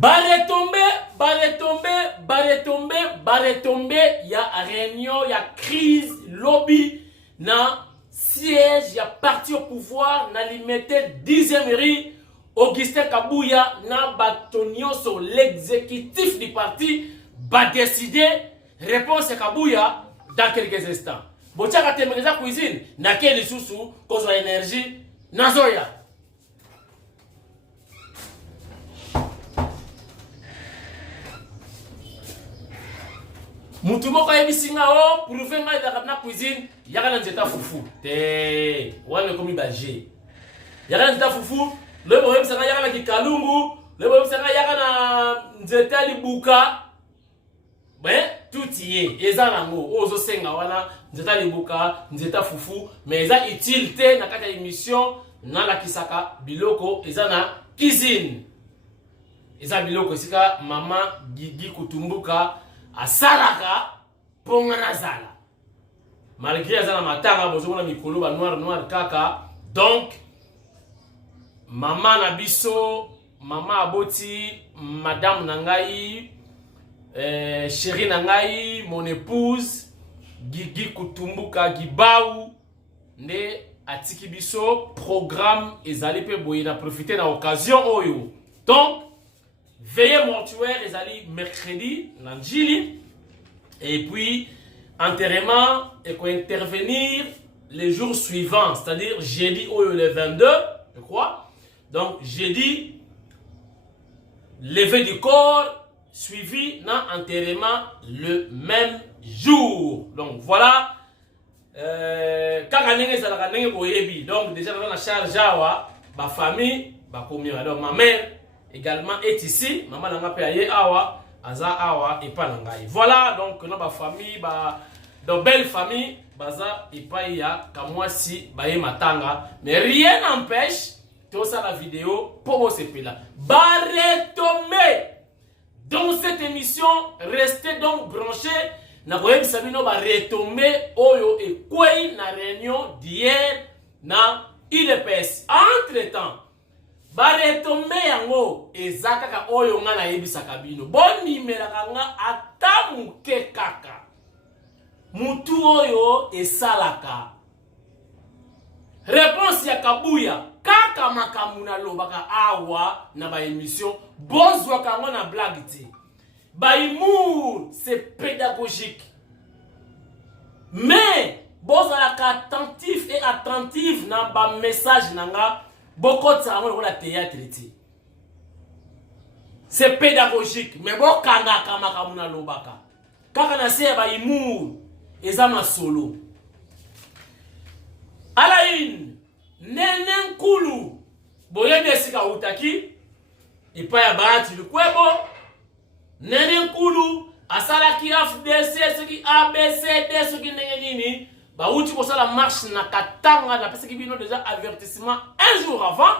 Barretombe, il y a réunion, il y a crise, lobby, na siège, il y a parti au pouvoir, na limité 10e riz, Augustin Kabouya, na batonio sur l'exécutif du parti, va décider, réponse à Kabouya dans quelques instants. Bochaka temereza cuisine, na quel sous cause énergie, na zoya. Mutu moko yebisinga o prouver ngai na cuisine yaka na nzeta fufu te wana komi baje yaka na nzeta fufu lebo yebisanga yaka na kikalungu lebo yebisanga yaka na nzeta libuka tout y est eza nango ozo senga wana nzeta libuka nzeta fufu mais eza utile te na kati ya émission na la kisaka biloko eza na cuisine eza biloko sika mama Gigi Kutumbuka asalaka ponga na zala malgré azana matanga bozomona mikolo ba noir kaka donc mama na biso mama aboti madame nangai chérie nangai mon épouse Gigi Kutumbuka Gibau nde atiki biso programme ezali pe boye na profiter na occasion oyo donc veillée mortuaire, ils allaient mercredi, Nanjili, et puis enterrement, et qu'on intervenir les jours suivants, c'est-à-dire jeudi ou le 22, je crois. Donc jeudi, levé du corps, suivi d'un enterrement le même jour. Donc voilà, donc déjà dans la charge, ma famille, alors ma mère, également est ici, maman n'a pas payé awa, aza awa et pas nangai. Voilà donc notre famille, de belle famille, baza et pas ya kamwasi baye matanga, mais rien n'empêche tout ça la vidéo pour vous c'est là. Barretombe. Dans cette émission, restez donc branchés. Na koyebi sabino barretombe oyo et quoi na réunion d'hier na IDPS. Entre-temps baretombe yango ezaka ka oyo nga na yebisaka bino bonimelaka nga ata muke kaka mutu oyo esalaka réponse ya Kabuya kaka makambo na lobaka awa na ba émission bozwaka yango na blague te ba humour c'est pédagogique mais bozalaka attentif et attentive na ba message nanga beaucoup de ça on la théâtre. C'est pédagogique mais bon kanga kama kamuna lobaka kaka na se ba imu ezama solo ala une nenen kulu boyende sika utaki ipa ya bahati lukwebo nenen kulu asala ki FDC soki ABCD soki ndenge nini ba uti ko sala marche na katanga na pesa ki bino déjà avertissement un jour avant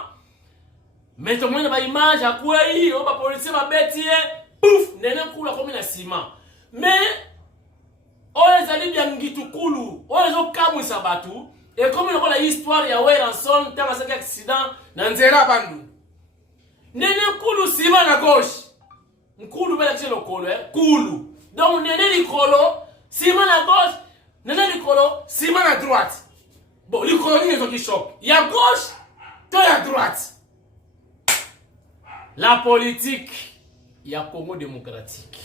mais tout le monde ba image à quoi o ba policier ba beti pouf nene kula comme na ciment mais o ezali bien ngitu kulu o ezo kamwisa batu et comme on a histoire ya Weranson tanga saki accident na nzela bandu nene kulu ciment na gauche nkulu bela tshelo kolo kulu donc nene likolo ciment na gauche nene likolo ciment à droite. Bon, likolo ni qui choque. Il y a gauche, toi il y a droite. La politique, il y a Congo démocratique.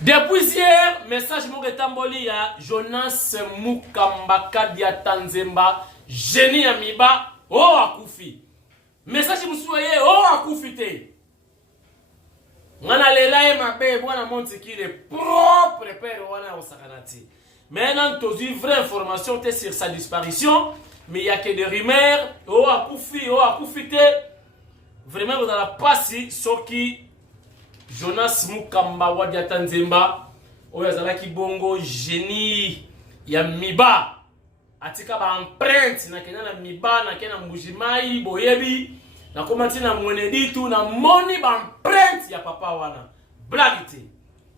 Depuis hier, message Mogetamboli ya Jonas Mukambaka dia Tanzemba, génie amiba, oh akufi. Message Moussouye, oh akufi te. Wana lela e mabe bwana monti ki le propre père wana osakanati. Maintenant tu as vraie information sur sa disparition, mais il y a que des rumeurs, oh akufi te. Vraiment vous allez passer soki Jonas Mukamba wadia Tanzemba oyo azalaki bongo génie ya miba atika ba empreinte na kena na miba na kena mbujimai boyebi na komati na mweneditu na moni ba empreinte ya papa wana blagité.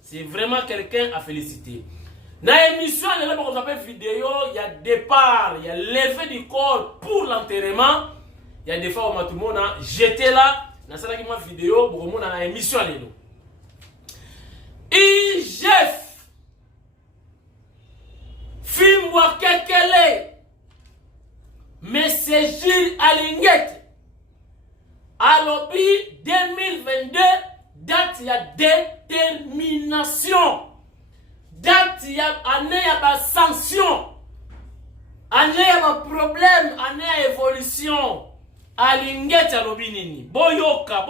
C'est vraiment quelqu'un à féliciter. Na émission là on appelle vidéo, il y a départ, il y a levé du corps pour l'enterrement. Il y a des fois où tout le monde j'étais là dans cette vidéo pour mon dans émission lelo IGF film wa kekele mais c'est Gilles Alinguet alobi 2022 date ya détermination date ya année ya ba sanction année ya ba problème année ya évolution Alinguet alobi nini boyoka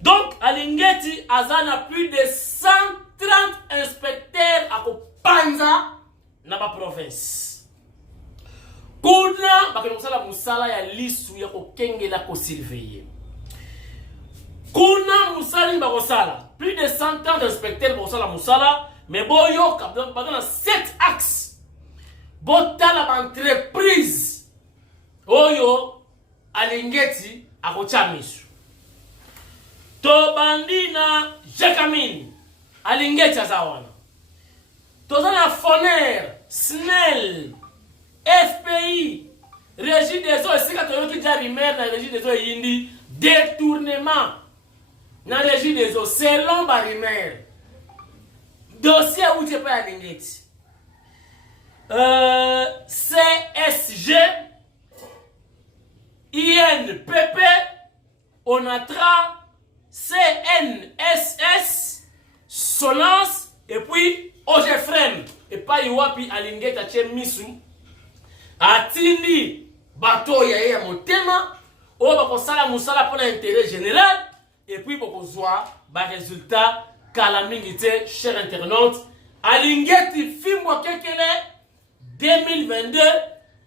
donc Alinguet azana plus de 130 inspecteurs à Kopanza na ba province kuna bakosala musala ya lisu ya kokengela ko surveiller kuna musali bakosala plus de 100 ans d'inspecteurs bakosala musala mais boyoka dans 7 axes botala ba entreprise oyo Alingeti akochamisu to bandina Jacamine Alingeti azawana tozana Foner Snell FPI Régie des eaux c'est quand on dit rimer na Régie des eaux yindi détournement na Régie des eaux selon barimer dossier où tu pas Alingeti CSG INPP ONATRA CNSS Solance et puis OGFREM et pas Iwapi Alinguet a misu atindi bato ya motema o bakosala musala pour l'intérêt général et puis bokozwa ba résultat kala mingi te cher internaute Alinguet fimbo kekele 2022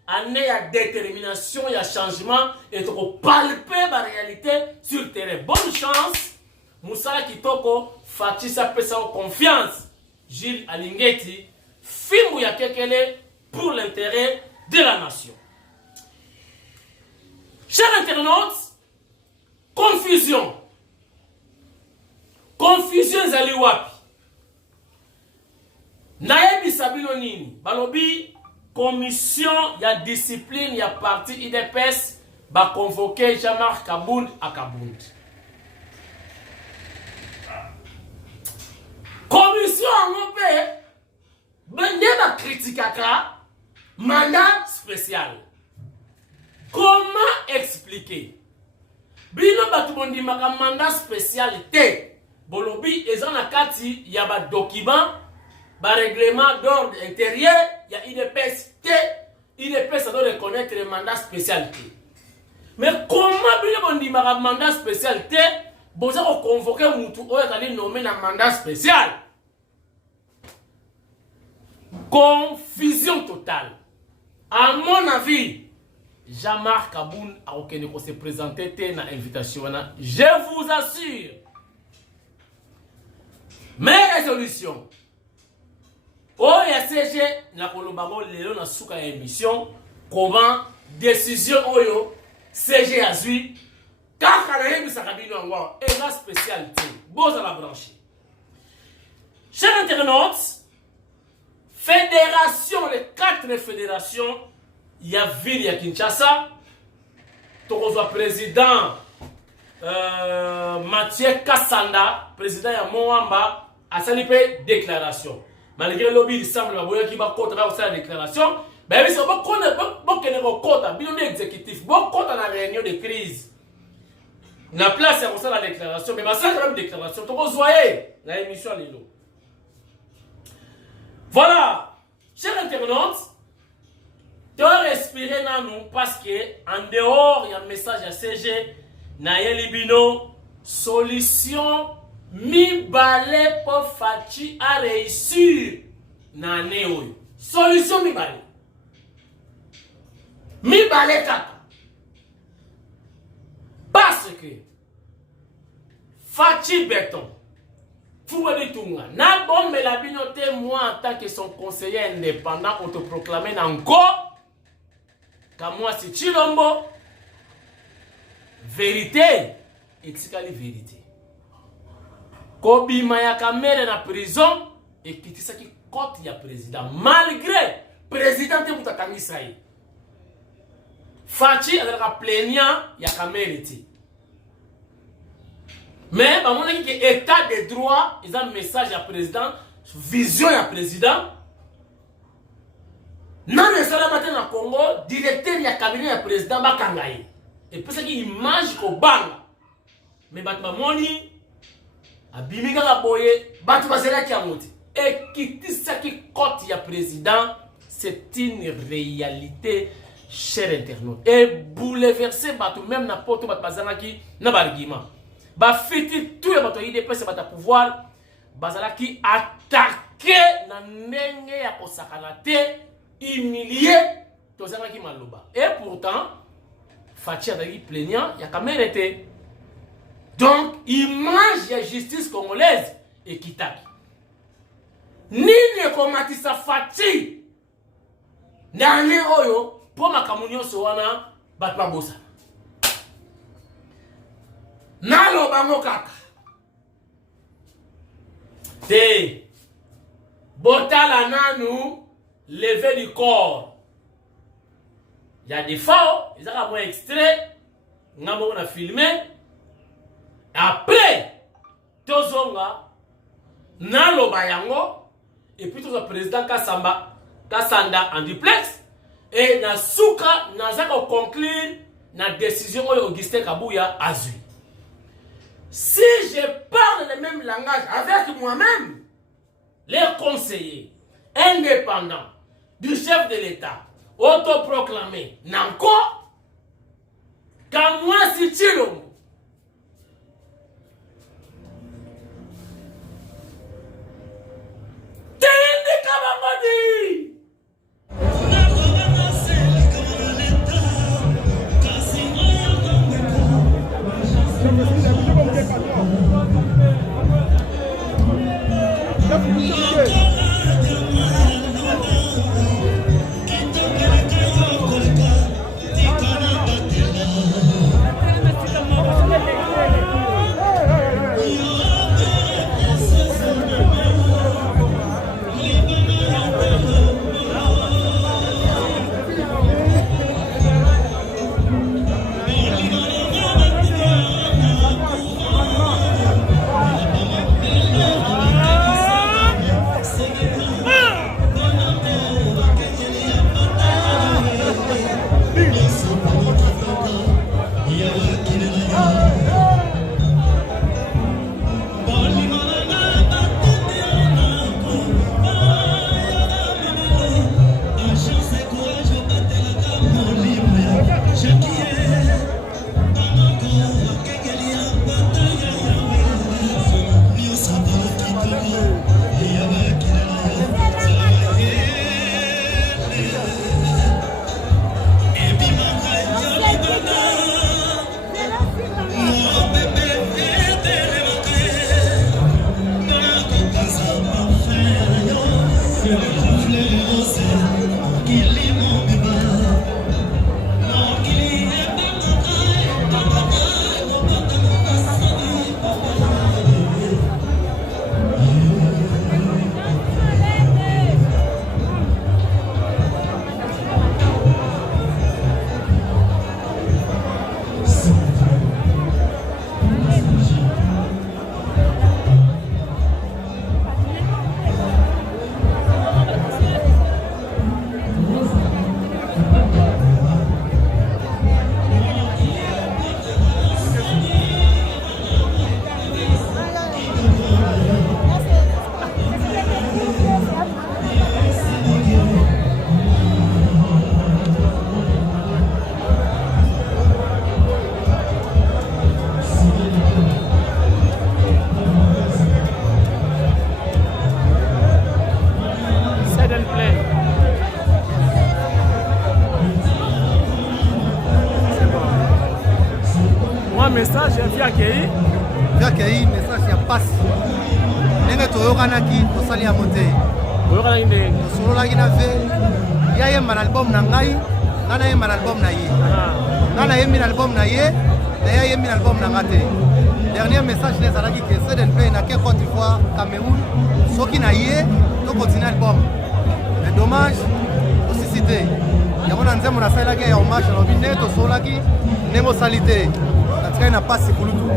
année à détermination, il y a changement et tu peux palper la réalité sur le terrain. Bonne chance, Moussala Kitoko, Fatisa Pesa confiance, Gilles Alingueti, Fimbu Yakekele pour l'intérêt de la nation. Chers internautes, confusion. Confusion Zaliwapi. Naebi Sabino Nini, Balobi. Commission ya discipline ya parti IDPS ba convoquer Jean-Marc Kabound à Kabound. Commission en paix bende ba criticaka mandat spécial. Comment expliquer? Bino batu bondi maka mandat spécial te. Bolobi ezan na kati ya ba document ba règlement d'ordre intérieur, il y a IDPS T. IDPS doit reconnaître le mandat spécial T. Mais comment bien on un mandat spécial T, vous avez convoqué Moutou, vous avez nommé un mandat spécial. Confusion totale. À mon avis, Jean-Marc Kabound a se présenter dans l'invitation. Je vous assure. Mes résolutions. Oh, il y a CG, na kolombango lelo na suka ya émission, comment décision oyo CG azui, kaka na yebi sakabino angwa, et la spécialité, boza la branche. Chers internautes, fédération, les 4 fédérations, il y a ville ya Kinshasa, tokozwa président Mathieu Kassanda, président ya Moamba, a salipe déclaration. Malgré le lobby, il semble qu'il va compter la déclaration. Mais il faut que exécutif, la réunion de crise. La place est la déclaration, mais c'est quand même déclaration. Donc, vous voyez la émission Lilo. Voilà, chers internautes, tu dois respirer dans nous parce que en dehors, il y a un message à CG, Nayeli Bino, solution. Mi balé pour Fachi à réussir na néo. Solution mi balé. Mi balé kaka. Parce que Fachi Béton, Foué Tunga, n'a bon me la binoté moi en tant que son conseiller indépendant autoproclamé encore. Car moi c'est Chilombo. Vérité. Expliquez vérité. Kobima ya kamere na prison et kitisa ki kote ya président malgré président te mutakangisa yi Fachi a plaignant, il y a quand même été. Mais, on a dit que l'état de droit, ils ont un message à président, vision à président. Non, mais ça, matin au Congo, directeur du cabinet du président Bakangaï. Et puis, c'est une image au bang. Mais, Batmamoni, Abimika Gaboye, Batmazela Kiamote. Et qui dit ça qui cote le président, c'est une réalité, cher internaute. Et bouleverser Batou, même n'importe Batmazana qui n'a pas l'argument. Bafiti tout le monde il dépasse bata pouvoir bazala qui attaquer na ndenge ya kosakana te humilier tozanga ki maloba et pourtant Fachi a dit plaignant il y a quand même été donc image ya justice congolaise et kitaki nini komatisa Fachi ndane oyo po makamunyo so wana batwa bosa Nalo bango kaka. Te. Botala nanu lever du corps. Il y a des fois, ils ont un extrait. On a filmé. Après, tozonga nalo bayango et puis tout le président Kasanda en duplex et na souka nazaka conclure na décision Augustin Kabuya Azu. Si je parle le même langage avec moi-même, les conseillers indépendants du chef de l'État, autoproclamé, Nanko, quand moi si Chilombo, Tindi Kabamadi! message via accueilli message ya passe ndenge toyokanaki tosali ya mote oyokanaki ndenge tosololaki na ve ya yemba na album na ngai nga na yemba na album na ye nga na yembi na album na ye na ya yembi na album na nga te dernier message ne ezalaki ke Seden Play na ke Côte d'Ivoire Cameroun soki na ye tokontinue album mais dommage osisi te yango na nzembo nasalelaki ya hommage alobi nde tosolaki ndenge osali te natikali na pasi kulutu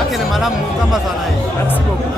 akende malamu nzambe azala na ye. Merci beaucoup.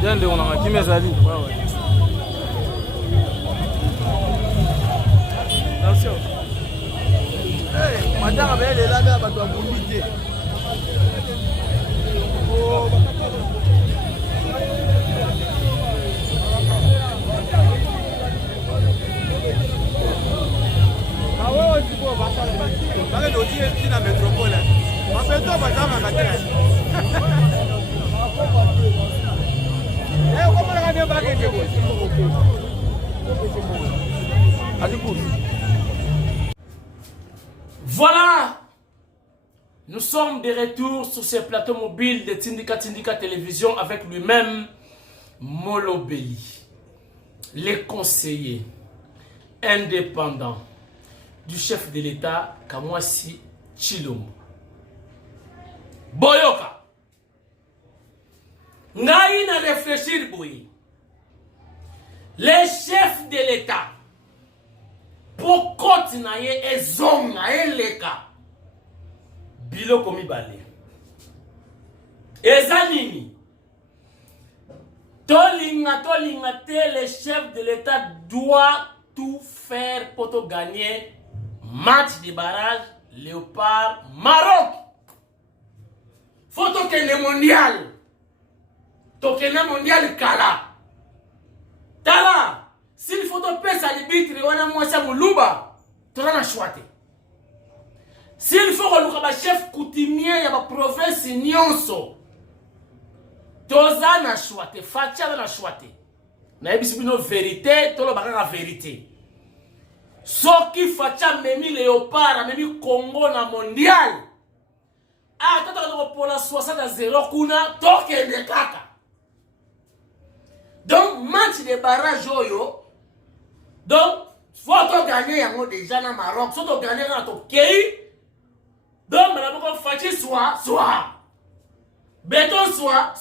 Jende on a kimia zali. Attention. Eh, madame abele la ba bato abundite. Oh, ah ouais, tu peux passer. Parce que tu es dans la métropole. En fait, toi madame a gagné. Voilà, nous sommes de retour sur ce plateau mobile de Tindika Télévision avec lui-même, Molobeli, les conseillers indépendants du chef de l'État, Kamwasi Tshilombo. Boyoka, ngai na réfléchir boye. Les chefs de l'État pour continuer et zonga et leka biloko mibale. Ezanini tolinga te, les chefs de l'État doivent tout faire pour te gagner match de barrage Léopard Maroc. Faut que le mondial. Tokena mondial kala. Tala. S'il faut te payer sa libitre, on a moins ça mouluba. Tu vas la choisir. S'il faut que le chef coutumier de la province nyonso. Toza na choisir. Fatia na choisir. Na ebisi bino vérité, tolo baka la vérité. Soki Fatia memi Léopard, memi Congo na mondial. Ah, tata pour la 60-0 kuna, toke de kaka. Donc, match de barrage oyo. Donc, faut gagner yango déjà na Maroc, faut gagner na to pays. Donc, madame ko Fatia soit. Béton soit.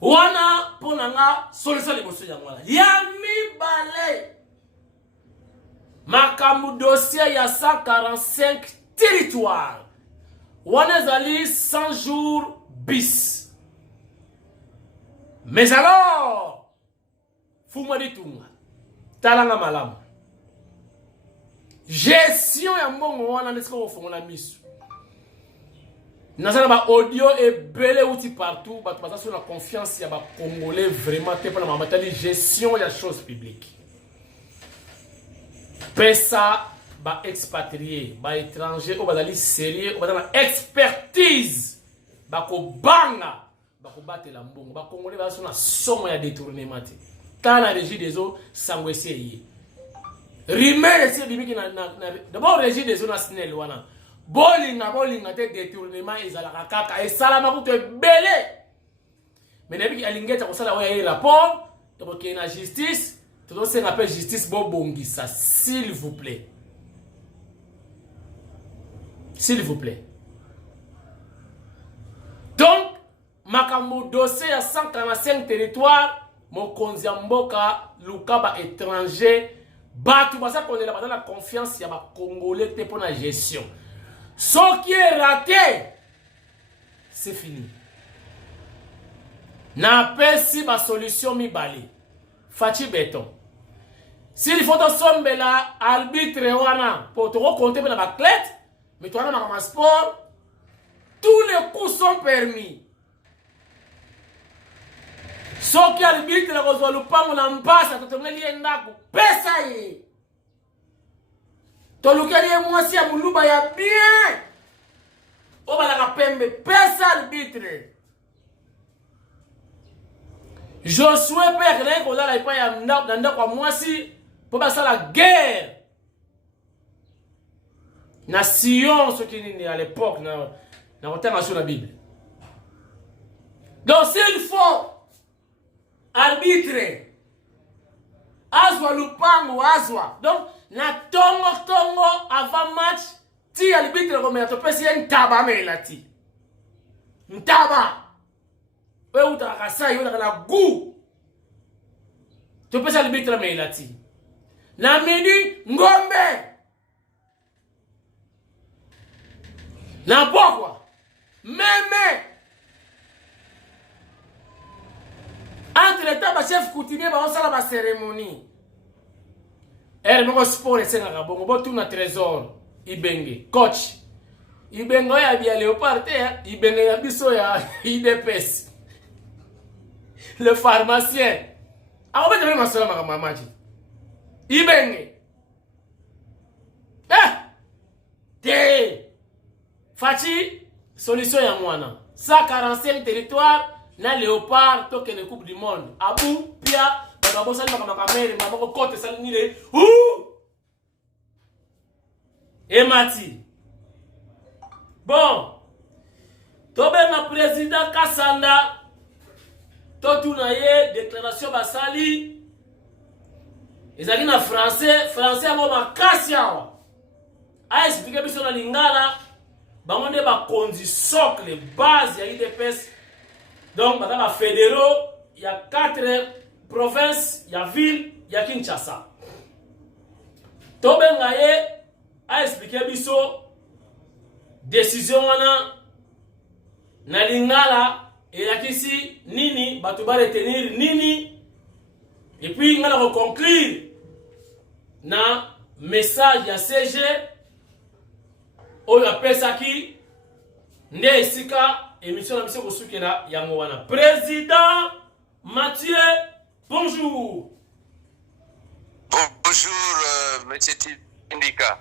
Wana ponanga solution liboso yango la. Yami balé. Makamu dossier ya 145 territoires. Wana zali 100 jours bis. Mais alors, fuma di tunga. Talanga malamu. Gestion ya mbongo wana ndesiko ofongola misu. Nazana ba audio et belé outil partout, ba tu sur la confiance ya ba congolais vraiment te pour la matali gestion ya choses publiques. Pesa ba expatrié, ba étranger ou ba dali sérieux, ou ba dans expertise, ba ko banga, ba ko battre la mbongo, ba congolais ba sur na somme ya détournement. Quand la régie des eaux sangwese yi. Rimel c'est bimiki na d'abord régie des eaux nationales wana. Bolinga te détournement ezalaka kaka esalama kuto belé. Mais nebiki alingeta ko sala oya rapport, to ke na justice, to do se appelle justice bobongisa s'il vous plaît. S'il vous plaît. Donc, makambo dossier à 145 territoires, mon konziamboka lukaba étranger, batu basa konela la confiance ya ba congolais te pour la gestion. Ce qui est raté, c'est fini. N'a pas si ma solution mi bali. Fachi béton. S'il faut te somber là, arbitre wana, pour te recompter dans ma clé, mais toi dans ma sport, tous les coups sont permis. Ce qui arbitre la reçoit le pas, on en passe, à te tenir l'endaku, pesa ye. Tolukeli mwasi ya muluba ya bien. Oba la pembe pesa arbitre. Josué père là ko la ipa ya ndanda kwa mwasi po basa la guerre. Nation ce qui ni à l'époque na retanga sur la Bible. Donc s'il faut arbitre azwa lupango azwa. Donc na tongo avant match ti arbitre comme to pesi ntaba melati. Ntaba. We utaka sai una kana gu. To pesi arbitre melati. Na midi ngombe. Na pokwa. Meme. Entre les temps, chef coutumier va faire la cérémonie. Elle me sport et c'est un bon. Bon, tout notre trésor. Ibenge, coach. Ibenge ya bien Léopard, Ibenge ya biso ya IDPS. Le pharmacien. Ah, on va devenir ma soeur, ma maman. Ibenge. Te. Fachi, solution ya mwana. 145 territoires. Na Léopard toke le coupe du monde. Abou pia baba sali makama kamere maboko kote sali nile. Et Mati. Bon. Tobe na président Kassanda. Totuna ye déclaration basali. Ezali na français abo makasi awa. A expliquer biso na lingala bango nde bakonzi socle base ya UDPS. Donc baza ba fédéraux ya 4 provinces ya ville ya Kinshasa. Tobenga ye a expliquer biso décision wana na lingala elakisi nini bato ba retenir nini et puis ngala ko conclure na message ya CG oyo apesaki nde esika émission na biso kosukela yango wana. Président Mathieu, bonjour. Bonjour, monsieur Tindika.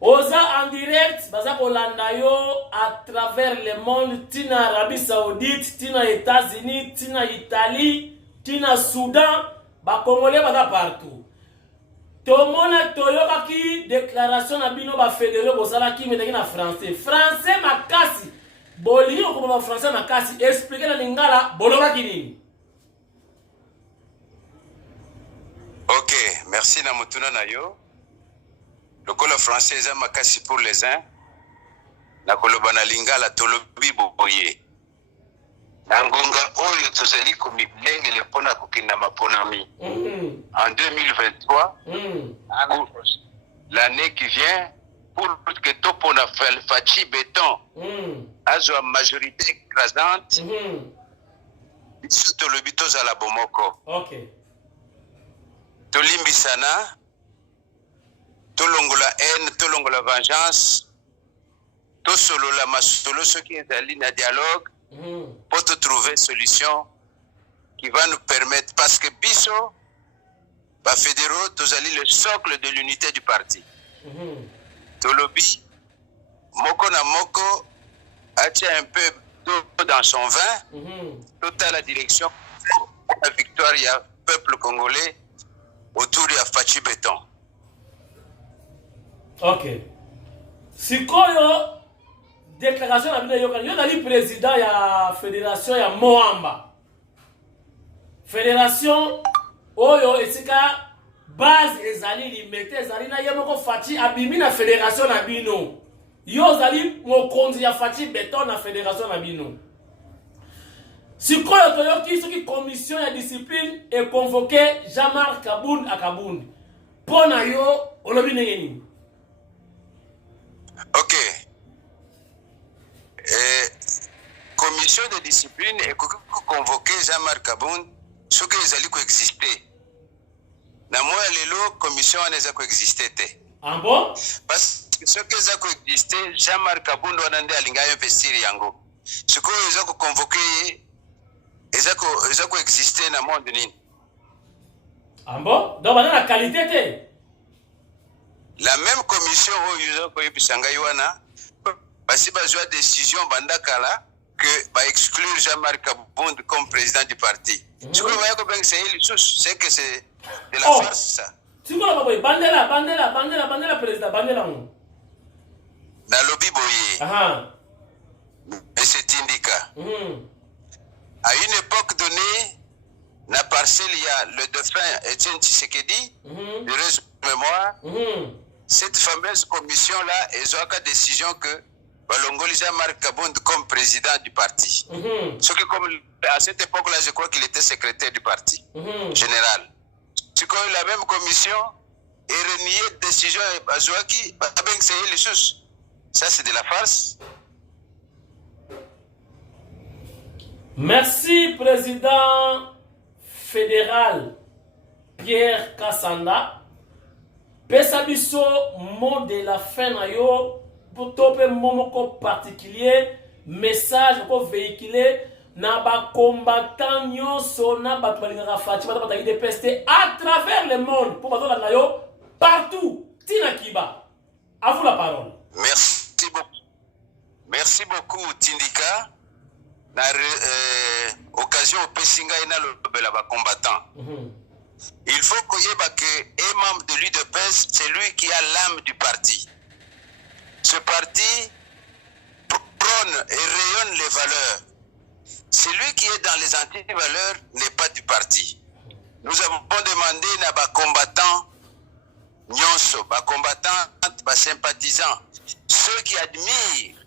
Oza en direct, baza kolanda yo à travers le monde, tina Arabie Saoudite, tina États-Unis, tina Italie, tina Soudan, ba Congolais baza partout. Tomona toyoka ki déclaration na bino ba fédéraux bozala ki metaki na français. Français makasi. Bolio ko ba français makasi expliquer na lingala boloka ki nini? Ok, merci na mutuna na yo. Le col français est makasi pour les uns. Na koloba na lingala tolobi boye. Na ngonga oyo tozali komi bilenge le pona kokina maponami. En 2023, l'année qui vient, pour que topona fachi béton, azwa majorité écrasante, biso tolobi tozala bomoko. Ok. Tolimbisana, tolongola haine, tolongola vengeance, tosolola masolo ce qui est allé na dialogue pour te trouver solution qui va nous permettre, parce que biso ba fédéraux tozali le socle de l'unité du parti. Tolobi moko na moko atia un peu d'eau dans son vin, total la direction la victoire il y a peuple congolais autour de Fachi Béton. Ok. Sikoyo déclaration na bino yoka yo dali président ya fédération ya Moamba. Fédération oyo esika base ezali limete ezali na yemoko Fachi abimi na fédération na bino. Yo zali mokonzi ya Fachi Béton na fédération na bino. Sikoyo toyoki soki commission ya discipline est convoqué Jean-Marc Kabound à Kabound. Pona yo olobi nini? Ok. Commission de discipline est convoqué Jean-Marc Kabound ce que les alliés coexister. Na moi lelo commission aneza coexister te. Ah bon? Parce que ce que ça coexister Jean-Marc Kabound wanande alinga investir yango. Ce que les a convoqué ezako exister na monde nini. Ah bon? Donc la qualité te. La même commission où ils ont koyebisanga yoana basi bazwa décision bandakala que ba exclure Jean-Marc Kabound comme président du parti. Tu vois ko ben c'est que c'est de la farce ça. Tu vois pas boy bandela président bandela mon. Na lobby boye. Ah. Mais c'est Tindika. À une époque donnée, na parcelle il y a le défunt Etienne Tshisekedi, de mémoire. Cette fameuse commission-là, ils ont une décision que Balongoli Jean-Marc Kabound comme président du parti. Ce qui, comme à cette époque-là, je crois qu'il était secrétaire du parti général. C'est comme la même commission et renié décision à Zouaki, ça c'est de la farce. Merci, président fédéral Pierre Kassanda. Pesa biso mot de la fin na yo pour topé momoko particulier message ko véhiculer na ba combattant nyonso na ba balingaka Fachi ba ta UDPS à travers le monde pour bazola na yo partout. Tina Kiba. À vous la parole. Merci beaucoup Tindika. Na occasion au Pessinga ina le ba combattant. Il faut que un membre de l'UDPS, c'est lui qui a l'âme du parti. Ce parti prône et rayonne les valeurs. Celui qui est dans les anti-valeurs n'est pas du parti. Nous avons demandé à nos combattants, nyonso, nos combattants, nos sympathisants, ceux qui admirent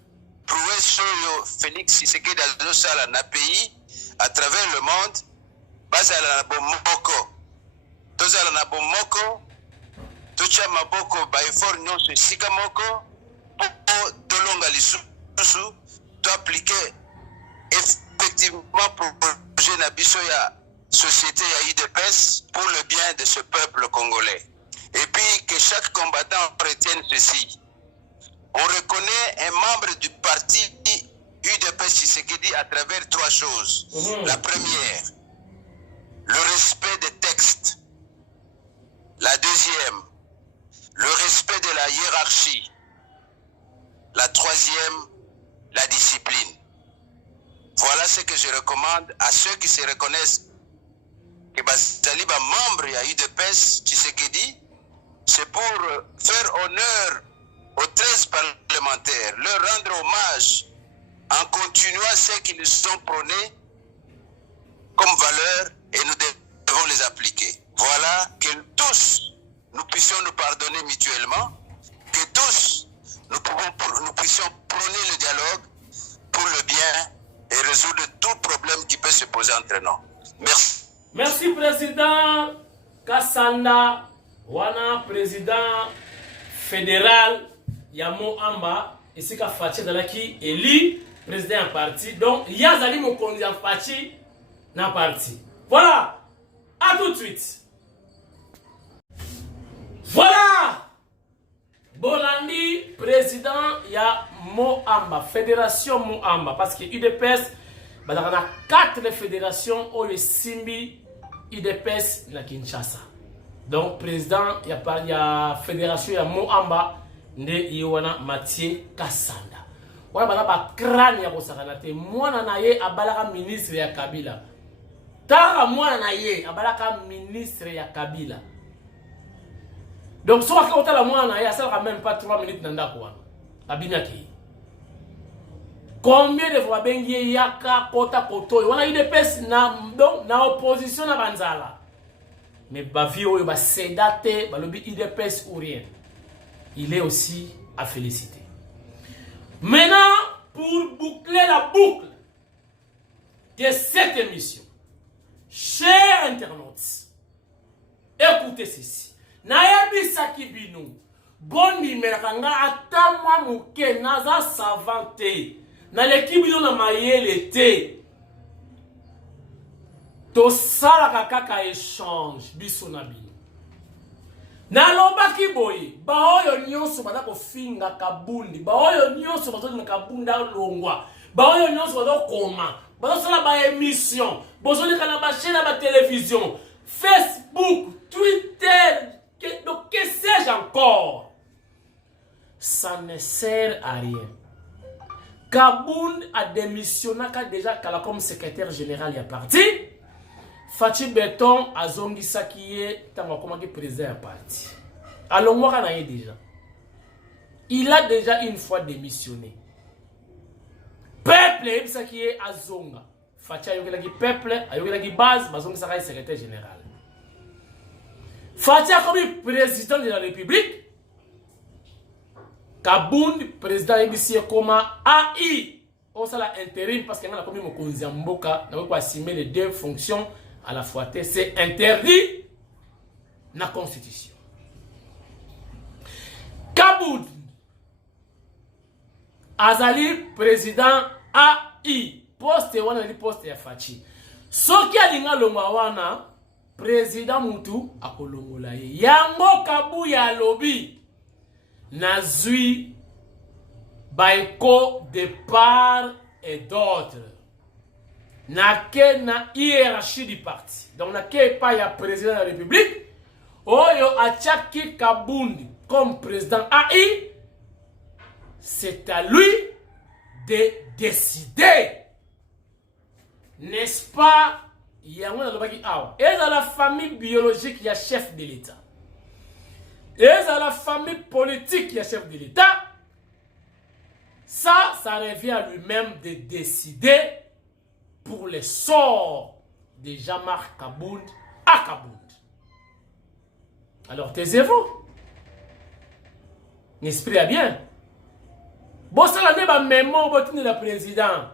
prouesse oyo Félix Tshisekedi azosala na pays à travers le monde bazala na bomoko tozala na bomoko totia maboko ba effort nyonso esika moko po tolonga lisusu to appliquer effectivement projet na biso ya société ya UDPS pour le bien de ce peuple congolais. Et puis que chaque combattant retienne ceci. On reconnaît un membre du parti UDPS Tshisekedi à travers trois choses. La première, le respect des textes. La deuxième, le respect de la hiérarchie. La troisième, la discipline. Voilà ce que je recommande à ceux qui se reconnaissent que Bazaliba membre à UDPS Tshisekedi, c'est pour faire honneur aux 13 parlementaires, leur rendre hommage en continuant ce qu'ils ont prôné comme valeur et nous devons les appliquer. Voilà, que tous nous puissions nous pardonner mutuellement, que tous nous puissions prôner le dialogue pour le bien et résoudre tout problème qui peut se poser entre nous. Merci. Merci Président Kassanda, wana Président fédéral Yamo Amba, et c'est Fachi Dalaki élu président en parti. Donc, Yazali Mokondi en Fachi dans parti. Voilà, à tout de suite. Voilà, Bolandi, président ya Moamba, fédération Moamba, parce que UDPS, il y a 4 fédérations où il Simbi UDPS na Kinshasa. Donc, président, il y a fédération ya Moamba, nde Iwana Mathieu Kassanda. Voilà, il y a crâne ya Kosakanate. Mwana na ye abalaka ministre ya Kabila. Tara mwana na ye abalaka ministre ya Kabila. Donc, si on a la mwana na ye, ça ne même pas 3 minutes nanda kwa. Abinaki. Combien de fois bengi yaka kota koto? On a eu des pèses na opposition na banzala. Mais bavi oyo ba sedate, ba lobi UDPS ou rien. Il est aussi à féliciter. Maintenant, pour boucler la boucle de cette émission, chers internautes, écoutez ceci. Nayebisaki bino, boni merakanga atamwa muke naza savante, na l'équipe bino na mayele te. To sala kaka échange biso na bino. Na lobaki boye, ba oyo nyonso bada ko finga kabundi, ba oyo nyonso bazo na kabunda longwa, ba oyo nyonso bazo koma, bazo sala ba émission, bazo leka na ba chaîne ba télévision, Facebook, Twitter, donc que sais-je encore? Ça ne sert à rien. Kabound a démissionné déjà comme secrétaire général ya parti. Fachi Beton a zongi sakiye tango komaki président ya parti. Alors moi kana ye déjà. Il a déjà une fois démissionné. Peuple et sakiye a zonga. Fachi ayokelaki peuple, ayokelaki base, bazongi sakai secrétaire général. Fachi a comme président de la République. Kabound président ebisi koma AI. On sala intérim parce qu'il y a comme mokonzi mboka, na ko assumer les deux fonctions à la fois. C'est interdit dans la constitution. Kabound azali président AI. Poste wana li poste ya Fachi. Soki alinga longwa wana président mutu akolongola ye. Yango Kabu ya lobby nazui baiko de part et d'autre. Na hiérarchie du parti. Donc na pas ya président de la République. Oyo achaki Kabundi comme président AI. C'est à lui de décider. N'est-ce pas? Il y a et dans la famille biologique, il y a chef de l'État. Et dans la famille politique, il y a chef de l'État. Ça revient à lui-même de décider pour le sort de Jean-Marc Kabound à Kabound. Alors taisez-vous. N'esprit à bien. Bosala ne ba mémo botine le président.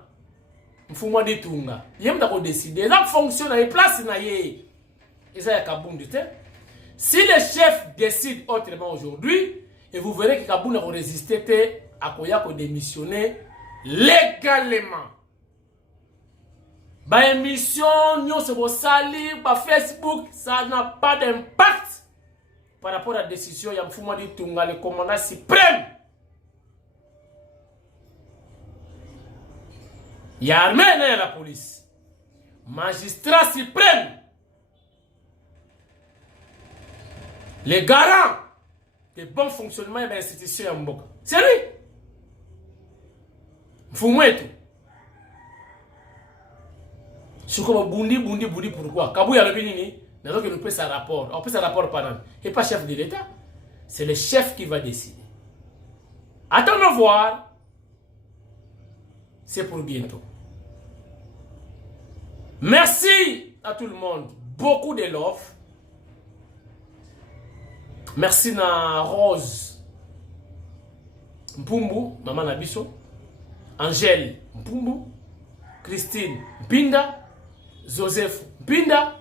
Mfumwa Ditunga. Yem da ko décider. Ça fonctionne à place na ye. Et ça y a Kabundu te. Si le chef décide autrement aujourd'hui, et vous verrez que Kabundu a résisté à Koya ko démissionner légalement. Ba émission, nous se sali, ba Facebook, ça n'a pas d'impact par rapport à la décision de Mfumwa Ditunga, le commandant suprême. Il y a armée dans la police. Magistrat suprême. Les garants du bon fonctionnement de l'institution en Mboka. C'est lui. Mfumwa et tout. Je bundi pourquoi Kabouya le Bénini, nous que nous payons un rapport. On peut un rapport pendant. Et pas chef de l'État. C'est le chef qui va décider. Attendons voir. C'est pour bientôt. Merci à tout le monde. Beaucoup de love. Merci à Rose Mpumbu, maman Nabiso. Angèle Mpumbu. Christine Mpinda. Joseph Mpinda.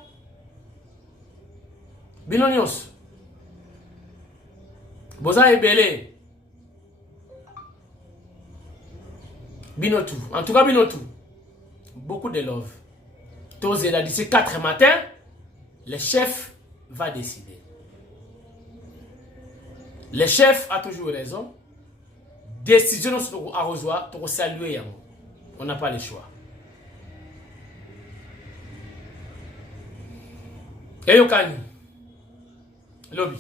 Binonios. Boza Ebele. Binotou. En tout cas, Binotou. Beaucoup de love. Tozé là d'ici 4 matin, le chef va décider. Le chef a toujours raison. Décision à rejoindre, pour saluer. On n'a pas le choix. Et Yokani. Lobby.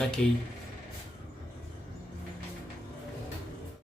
Ok.